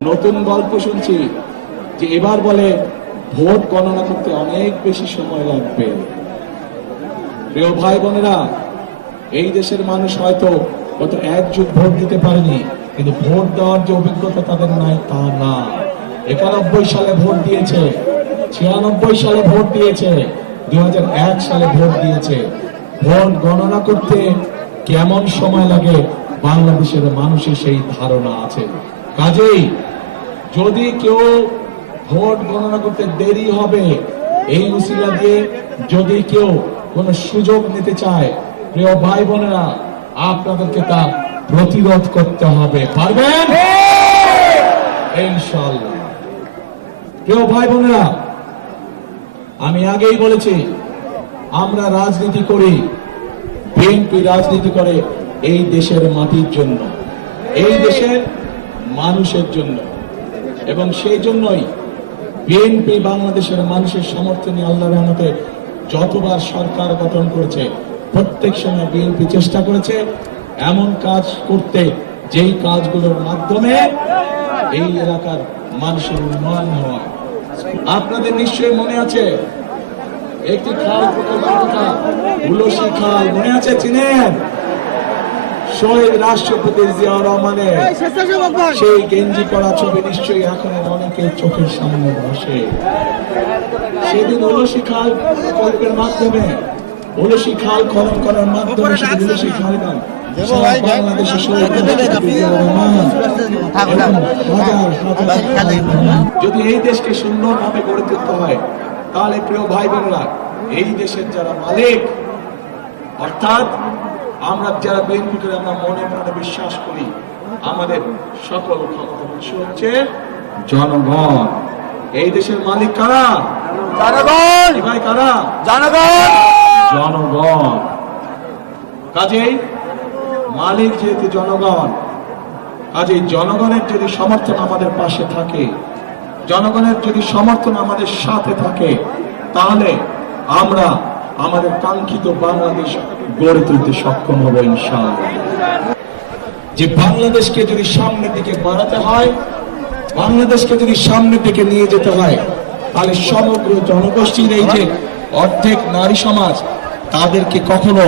নতুন গল্প শুনছি যে এবার বলে ভোট গণনা করতে অনেক বেশি সময় লাগবে। প্রিয় ভাই বোনেরা, এই দেশের মানুষ হয়তো গত এক যুগ ভোট দিতে পারেনি, কিন্তু ভোট দেওয়ার যে অভিজ্ঞতা তাদের নাই তা না। 91 সালে ভোট দিয়েছে, 96 সালে ভোট দিয়েছে, 2001 সালে ভোট দিয়েছে। ভোট গণনা করতে কেমন সময় লাগে বাংলাদেশের মানুষের সেই ধারণা আছে। কাজেই যদি কেউ ভোট গণনা করতে দেরি হবে এই উসিলা দিয়ে যদি কেউ কোন সুযোগ নিতে চায়, প্রিয় ভাই বোনেরা, আপনাদেরকে তা প্রতিরোধ করতে হবে। পারবেন ইনশাআল্লাহ। প্রিয় ভাই বোনেরা, আমি আগেই বলেছি আমরা রাজনীতি করি, বিএনপি রাজনীতি করে এই দেশের মাটির জন্য, এই দেশের মানুষের জন্য, এবং সেই জন্যই বিএনপি বাংলাদেশের মানুষের সমর্থনে আল্লাহর রহমতে যতবার সরকার গঠন করেছে প্রত্যেক সময় বিএনপি চেষ্টা করেছে এমন কাজ করতে যেই কাজগুলোর মাধ্যমে এই এলাকার মানুষের উন্নয়ন হয়। আপনাদের নিশ্চয়ই মনে আছে একটি খাল প্রকল্পের কথা, উলসি খাল, মনে আছে? চিনেন? শহীদ রাষ্ট্রপতি জিয়াউর রহমানের সেই গেঞ্জি পরা ছবি নিশ্চয়ই এখন অনেকের চোখের সামনে বসে। সেদিন উলসি খাল প্রকল্পের মাধ্যমে, উলসি খাল খনন করার মাধ্যমে শুধু উলসি খাল নয়, বাংলাদেশের শহীদ রাষ্ট্রপতি জিয়াউর রহমান যদি এই দেশকে সুন্দরভাবে গড়ে তুলতে হয়, তাহলে প্রিয় ভাই বোনেরা, এই দেশের যারা মালিক, অর্থাৎ আমরা যারা বিএনপি করে আমরা মনে প্রাণে বিশ্বাস করি আমাদের সকল ক্ষমতার উৎস হচ্ছে জনগণ। এই দেশের মালিক কারা? জনগণ। ভাই কারা? জনগণ। জনগণ। কাজেই মালিক যেহেতু জনগণ, কাজেই জনগণের যদি সমর্থন আমাদের পাশে থাকে, জনগণের যদি সমর্থন আমাদের সাথে থাকে, তাহলে আমরা আমাদের কাঙ্ক্ষিত বাংলাদেশ গড়ে তুলতে সক্ষম হব ইনশাআল্লাহ। যে বাংলাদেশকে যদি সামনের দিকে বাড়াতে হয়, বাংলাদেশকে যদি সামনের দিকে নিয়ে যেতে হয়, তাহলে সমগ্র জনগোষ্ঠীর এই যে অর্ধেক নারী সমাজ, তাদেরকে কখনো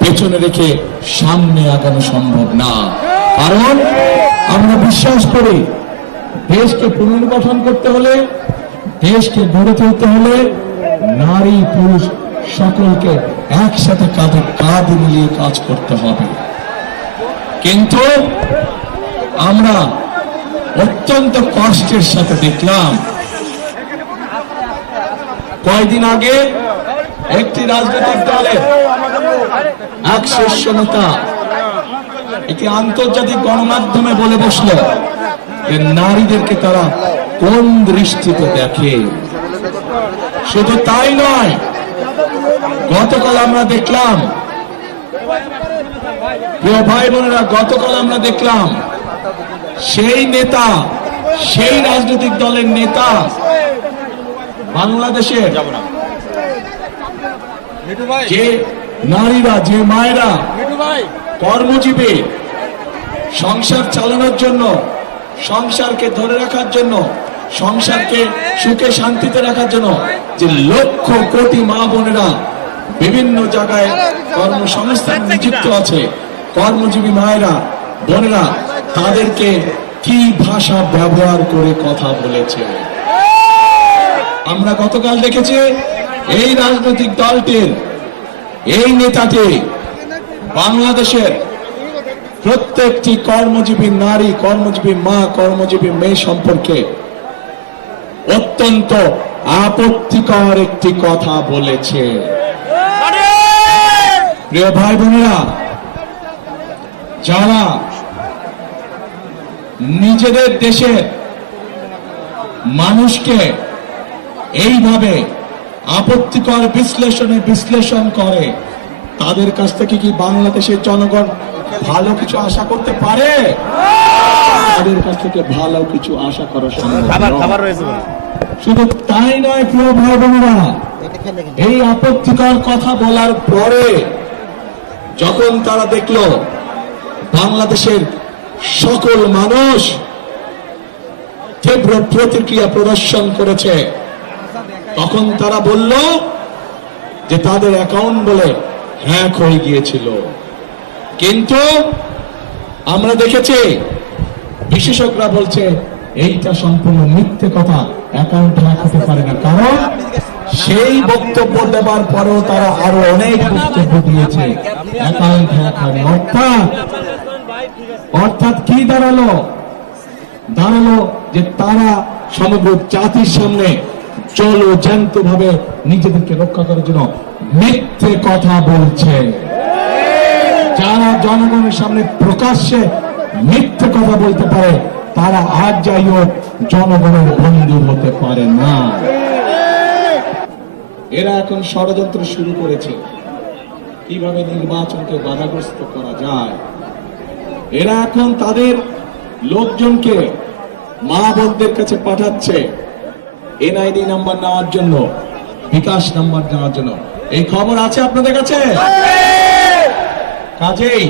পেছনে রেখে সামনে আগানো সম্ভব না। কারণ আমরা বিশ্বাস করি দেশকে পুনর্গঠন করতে হলে, দেশকে গড়ে তুলতে হলে নারী পুরুষ সকলকে একসাথে কাঁধে কাঁধ মিলিয়ে কাজ করতে হবে। কিন্তু আমরা অত্যন্ত কষ্টের সাথে দেখলাম কয়েকদিন আগে একটি রাজনৈতিক দলের এক শীর্ষ নেতা একটি আন্তর্জাতিক গণমাধ্যমে বলে বসল যে নারীদেরকে তারা কোন দৃষ্টিতে দেখে। শুধু তাই নয়, গতকাল আমরা দেখলাম, প্রিয় ভাই বোনেরা, গতকাল আমরা দেখলাম সেই নেতা, সেই রাজনৈতিক দলের নেতা বাংলাদেশের যে নারীরা, যে মায়েরা কর্মজীবী, সংসার চালানোর জন্য, সংসারকে ধরে রাখার জন্য, সংসারকে সুখে শান্তিতে রাখার জন্য যে লক্ষ কোটি মা বোনেরা বিভিন্ন জায়গায় কর্মসংস্থান নিযুক্ত আছে, কর্মজীবী মায়েরা বোনেরা, তাদেরকে কি ভাষা ব্যবহার করে কথা বলেছে আমরা গতকাল দেখেছি। এই রাজনৈতিক দলটির এই নেতাটি বাংলাদেশের প্রত্যেকটি কর্মজীবী নারী, কর্মজীবী মা, কর্মজীবী মেয়ে সম্পর্কে অত্যন্ত আপত্তিকর একটি কথা বলেছে। প্রিয় ভাই বোনেরা, যারা নিজেদের দেশের মানুষকে এইভাবে আপত্তিকর বিশ্লেষণ করে, তাদের কাছ থেকে কি বাংলাদেশের জনগণ ভালো কিছু আশা করতে পারে? তাদের কাছ থেকে ভালো কিছু আশা করা সম্ভব। শুধু তাই নয়, প্রিয় ভাই বোনেরা, এই আপত্তিকর কথা বলার পরে যখন তারা দেখলো বাংলাদেশের সকল মানুষ তীব্র প্রতিক্রিয়া প্রদর্শন করেছে, তখন তারা বলল যে তাদের অ্যাকাউন্ট বলে হ্যাক হয়ে গিয়েছিল। কিন্তু আমরা দেখেছি বিশেষজ্ঞরা বলছে এইটা সম্পূর্ণ মিথ্যে কথা, অ্যাকাউন্ট হ্যাক হতে পারে না। কারণ সেই বক্তব্য দেওয়ার পরেও তারা আরো অনেক বক্তব্য দিয়েছে, অ্যাকাউন্ট হ্যাক হয়নি। অর্থাৎ কি দাঁড়ালো যে তারা সমগ্র জাতির সামনে জ্যান্ত ভাবে নিজেদেরকে রক্ষা করার জন্য মিথ্যে কথা বলছে। যারা জনগণের সামনে প্রকাশ্যে মিথ্যে কথা বলতে পারে তারা আজ যাই হোক জনগণের বন্ধু হতে পারে না। এরা এখন ষড়যন্ত্র শুরু করেছে কিভাবে নির্বাচনকে বাধাগ্রস্ত করা যায়। এরা এখন তাদের লোকজনকে মা বোনদের কাছে পাঠাচ্ছে এনআইডি নাম্বার নেওয়ার জন্য, বিকাশ নাম্বার নেওয়ার জন্য। এই খবর আছে আপনাদের কাছে? কাজেই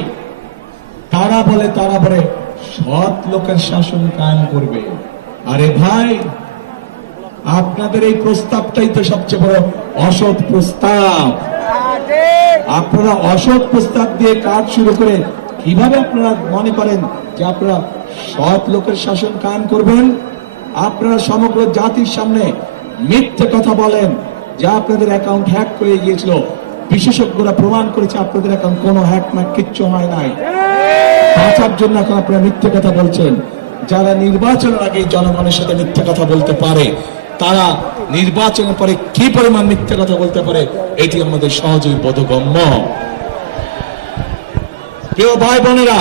তারা বলে সৎ লোকের শাসন কায়েম করবে। আরে ভাই, আপনাদের এই প্রস্তাবটাই তো সবচেয়ে বড় অসৎ প্রস্তাব। আপনারা অসৎ প্রস্তাব দিয়ে কাজ শুরু করে কিভাবে আপনারা মনে করেন যে আপনারা সৎ লোকের শাসন কায়েম করবেন? আপনারা সমগ্র জাতির সামনে মিথ্যে কথা বলেন যে আপনাদের অ্যাকাউন্ট হ্যাক হয়ে গিয়েছিল। বিশেষজ্ঞরা প্রমাণ করেছে আপনাদের অ্যাকাউন্ট কোনো হ্যাক কিচ্ছু হয় নাই। বাঁচার জন্য এখন আপনারা মিথ্যে কথা বলছেন। যারা নির্বাচনের আগে জনগণের সাথে মিথ্যে কথা বলতে পারে তারা নির্বাচনের পরে কি পরিমাণ মিথ্যে কথা বলতে পারে এটি আমাদের সহজেই বোধগম্য। প্রিয় ভাই বোনেরা,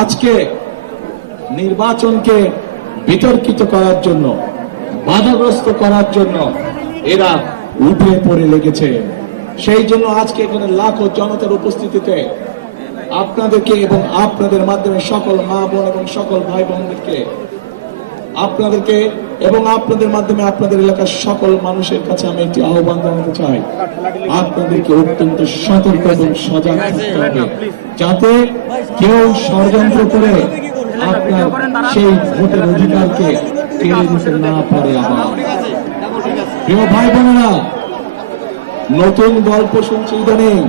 আজকে নির্বাচনকে বিতর্কিত করার জন্য, বাধাগ্রস্ত করার জন্য এরা উঠে পড়ে লেগেছে। সেই জন্য আজকে এখানে লাখো জনতার উপস্থিতিতে আপনাদেরকে এবং আপনাদের মাধ্যমে সকল মা বোন এবং সকল ভাই বোনদেরকে এবং আপনাদের মাধ্যমে আপনাদের এলাকার সকল মানুষের কাছে আমি একটি আহ্বান জানাতে চাই, আপনাদেরকে অত্যন্ত সতর্ক এবং সজাগ থাকতে হবে যাতে কেউ ষড়যন্ত্র করে আপনার সেই ভোটের অধিকারকে কেড়ে নিতে না পারে। আমার প্রিয় ভাই বোনেরা, নতুন গল্প শুনছি ইদানিং